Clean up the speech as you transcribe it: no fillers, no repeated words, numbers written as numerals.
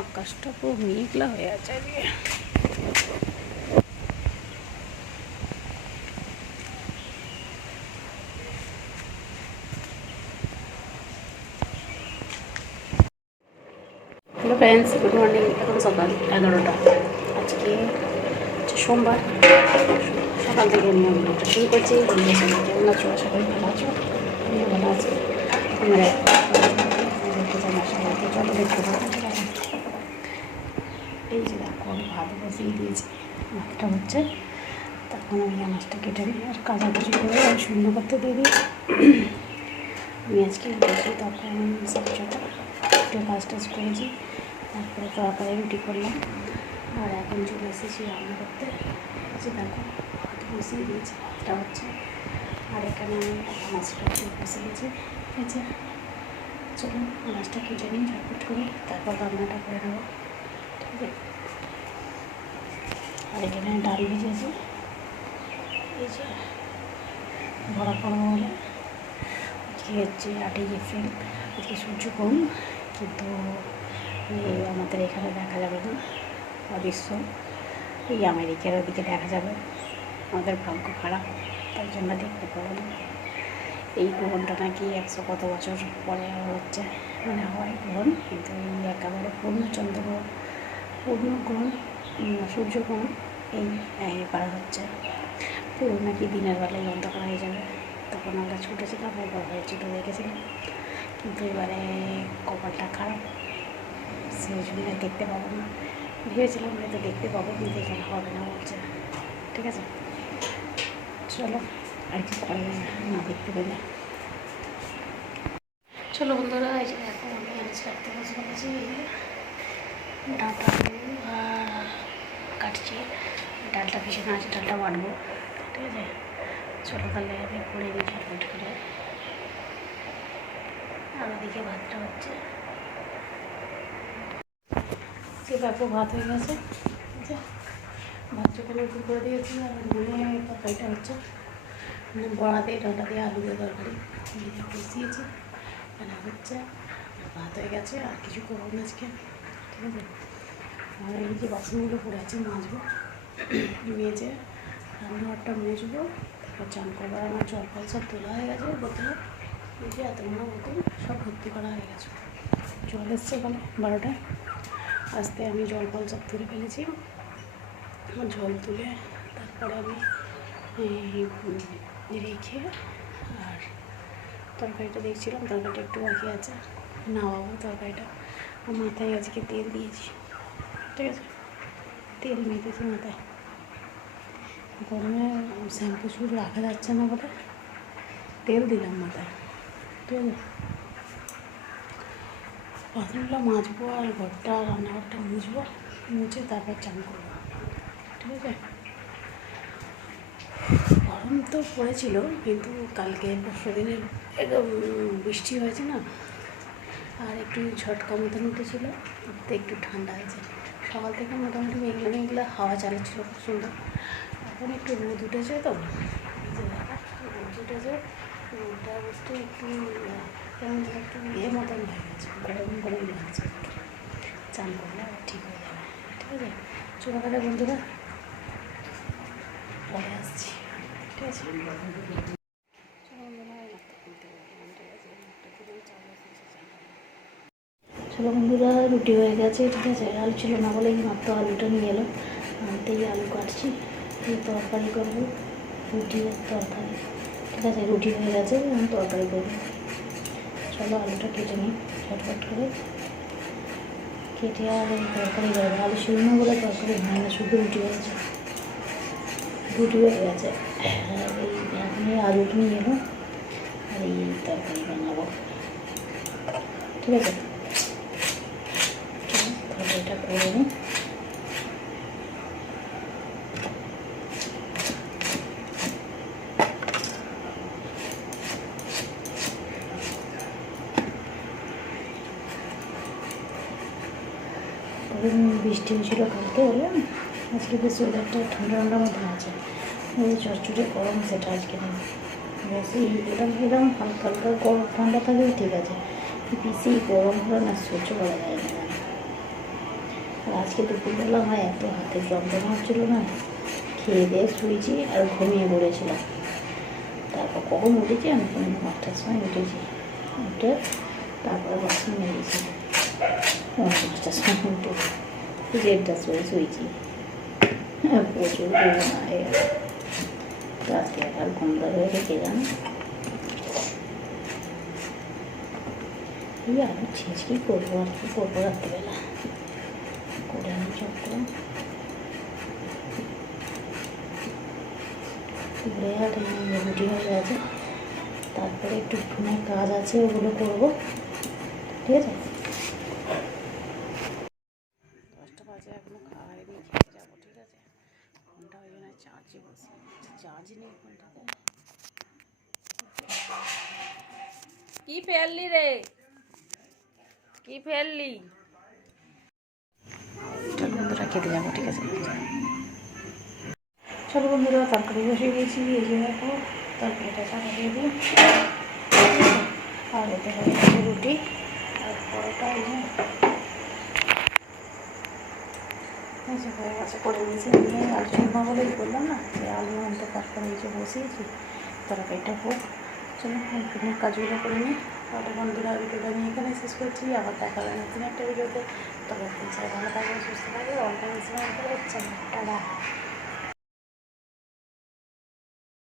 আকাশটা খুব মেঘলা হয়ে আছে আজকে। Hello friends, good morning. এখন সকাল 11টা। আজকে হচ্ছে সোমবার। সকাল থেকে আমি ব্লগটা শুরু করছি। কেমন আছো? আশা করি ভালো আছো। আমিও ভালো আছি। আমার দেখতে চাই সবাইকে, চলো দেখতে পাবো। এই যে দেখো, আমি ভাত বসিয়ে দিয়েছি, ভাতটা হচ্ছে। তখন আমি মাছটা কেটে নিই আর কাটাকুচি করে আর শূন্য করতে দিয়ে দিই। আমি আজকে উঠেছি তখন 6:30, একটু কাজ টাজ করেছি, তারপরে তরকারি রুটি করলাম। আর এখন চলে এসেছি রান্না করতে। যে দেখো, ভাত বসিয়ে দিয়েছি, ভাতটা হচ্ছে। আর এখানে আমি মাছটা বসে গেছি। ঠিক আছে, চলো মাছটা কেটে নিই ঝটপট করে, তারপর রান্নাটা করে নেবো। ঠিক আছে। আর এখানে ডাল ভিজেছি, এই যে বড়া করবো বলে। আজকে হচ্ছে 8ই এপ্রিল, আজকে সূর্য কম, কিন্তু আমাদের এখানে দেখা যাবে না অদৃশ্য, এই আমেরিকার ওদিকে দেখা যাবে। আমাদের ভাগ্য খারাপ, তার জন্য দেখতে পাবো না। এই গ্রহণটা নাকি 100 কত বছর পরে হচ্ছে, মানে হয় গ্রহণ, কিন্তু এই একেবারে পূর্ণচন্দ্র পূর্ণগ্রহণ, সূর্যগ্রহণ এই এবার হচ্ছে। পুরো নাকি দিনের বেলায় অন্ধকার হয়ে যাবে। তখন আমরা ছুটেছিলাম, বড় হয়েছিল দেখেছিলাম, কিন্তু এবারে কপালটা খারাপ, সেই জন্য দেখতে পাবো না। ভেবেছিলাম হয়তো দেখতে পাবো, কিন্তু এখানে হবে না বলছে। ঠিক আছে, চলো আর কি করা যায় না দেখতে পেলে। চলো বন্ধুরা, এই যে এখন আমি আজ রাখতে বসে বলেছি, ডাঁটা কাটছি। ডালটা পিছনে আছে, ডালটা বাটবো। ঠিক আছে, চলো তাহলে আমি করে দিই ঝটপট করে। আর ওদিকে ভাতটা হচ্ছে, সে ব্যাপক ভাত হয়ে গেছে। ঠিক আছে, ভাত যখন একটু করে দিয়েছি, আর মানে তরকারিটা হচ্ছে, মানে বড়া দিয়ে ডাঁটা দিয়ে আলু দিয়ে তরকারি বসিয়েছি, মানে হচ্ছে। ভাত হয়ে গেছে, আর কিছু করবো না আজকে। ঠিক আছে, আর এই যে বাসনগুলো পড়ে আছে মাজবো, মেজে রান্নাঘরটা মুছবো, তারপর চান করবো। আমার জল ফল সব তোলা হয়ে গেছে বোতলে, এই যে এতগুলো বোতল সব ভর্তি করা হয়ে গেছে। জল এসছে ওখানে 12টায়, আস্তে আমি জল ফল সব তুলে ফেলেছি। জল তুলে তারপরে আমি রেখে, আর তরকারিটা দেখছিলাম, তরকারিটা একটু বাকি আছে, নামাবো তরকারিটা। মাথায় আজকে তেল দিয়েছি। ঠিক আছে, তেল মেখেছি মাথায়। গরমে শ্যাম্পু শুধু রাখা যাচ্ছে না বলে তেল দিলাম মাথায়। ঠিক আছে, বাসনগুলো মাজবো আর ঘরটা রান্নাঘরটা মুছবো, মুছে তারপর চান করবো। ঠিক আছে, গরম তো পড়েছিল, কিন্তু কালকে পরশু দিনের একদম বৃষ্টি হয়েছে না, আর একটু ঝটকা মতন উঠেছিল, তো একটু ঠান্ডা হয়েছে। সকাল থেকে মোটামুটি মেঘলা মেঘলা হাওয়া চালাচ্ছিল, খুব সুন্দর। এখন একটু রোদ উঠেছে, তো রোদ উঠেছে, রোদটা অবশ্যই একটু কেমন একটু মতন হয়ে গেছে, গরম গরম লাগছে। চান করলে আবার ঠিক হয়ে যাবে। ঠিক আছে, ছোটোখাটো বন্ধুরা পরে আসছি। ঠিক আছে, চলো বন্ধুরা, রুটি হয়ে গেছে। ঠিক আছে, আলু ছিল না বলে মাত্র আলুটা নিয়ে এলো, আনতেই আলু কাটছি, তরকারি করবো, রুটি আর তরকারি। ঠিক আছে, রুটি হয়ে গেছে, আমি তরকারি করবো। চলো আলুটা কেটে নিই ঝটপট করে, কেটে আর তরকারি করবো। আলু ছিল না বলে তরকারি হয় না, শুধু রুটি হয়েছে, রুটি হয়ে গেছে। আর এখন এই আলুটা নিয়ে এলো, আর এই তরকারি বানাবো। ঠিক আছে, তরকারিটা করে নিই। বৃষ্টি হয়েছিল কালকে, হলে আজকে বেশ ওয়েদারটা ঠান্ডা ঠান্ডার মধ্যে আছে, চটচটে গরম সেটা আজকে নেই। বেশি এরকম হালকা হালকা গরম ঠান্ডা থাকলেও ঠিক আছে, বেশি গরম হলে না সহ্য করা যায় না। আর আজকে দুপুরবেলা আমার এত হাতে যন্ত্রণা হচ্ছিলো না, খেয়ে দিয়ে শুয়েছি আর ঘুমিয়ে পড়েছিলাম। তারপর কখন উঠেছি আমি 5টার সময় উঠেছি, উঠে তারপরে বাসন মেরেছি, 5টার সময় উঠেছি, 1:30টার সময় শুয়েছি। প্রচুর ঘুমনা হয়ে গেছে, আজকে আর ঘুমটা হয়ে রেখে জানো। এই আলু ছিঁচ কী করবো, আর কি করবো রাত্রিবেলা করে আমি চক্র ঘুরে হাটে রুটি হয়ে গেছে। তারপরে একটু ফোনের কাজ আছে, ওগুলো করবো, ঠিক আছে। 10টা বাজে এখনো খাওয়া হয়নি, খেতে যাবো, ঠিক আছে। ফোনটা ওই জন্য চার্জে বসে, চার্জ নেই ফোনটাতে। কি ফেললি রে, কি ফেললি? চলো বন্ধুরা খেতে যাবো, ঠিক আছে। চলো বন্ধুরা তরকারি বসিয়ে দিয়েছি, এই যে দেখো তরকারিটা চাপা দিয়ে দিই। আর এতে হয়ে গেছে রুটি আর পরোটা, এই যে হয়ে গেছে, করে নিয়েছি। আমি আলু চুরমা বলেই বললাম না, যে আলু আনতে তারপরে এই যে বসিয়েছি, তরকারিটা হোক। চলো ফোনের কাজগুলো করে নিই। তাহলে বন্ধুরা ভিডিওটা আমি এখানে শেষ করছি, আবার দেখা হবে নতুন একটা ভিডিওতে। তবে ভালো থাকবে, সুস্থ থাকবে, অল্প টাটা।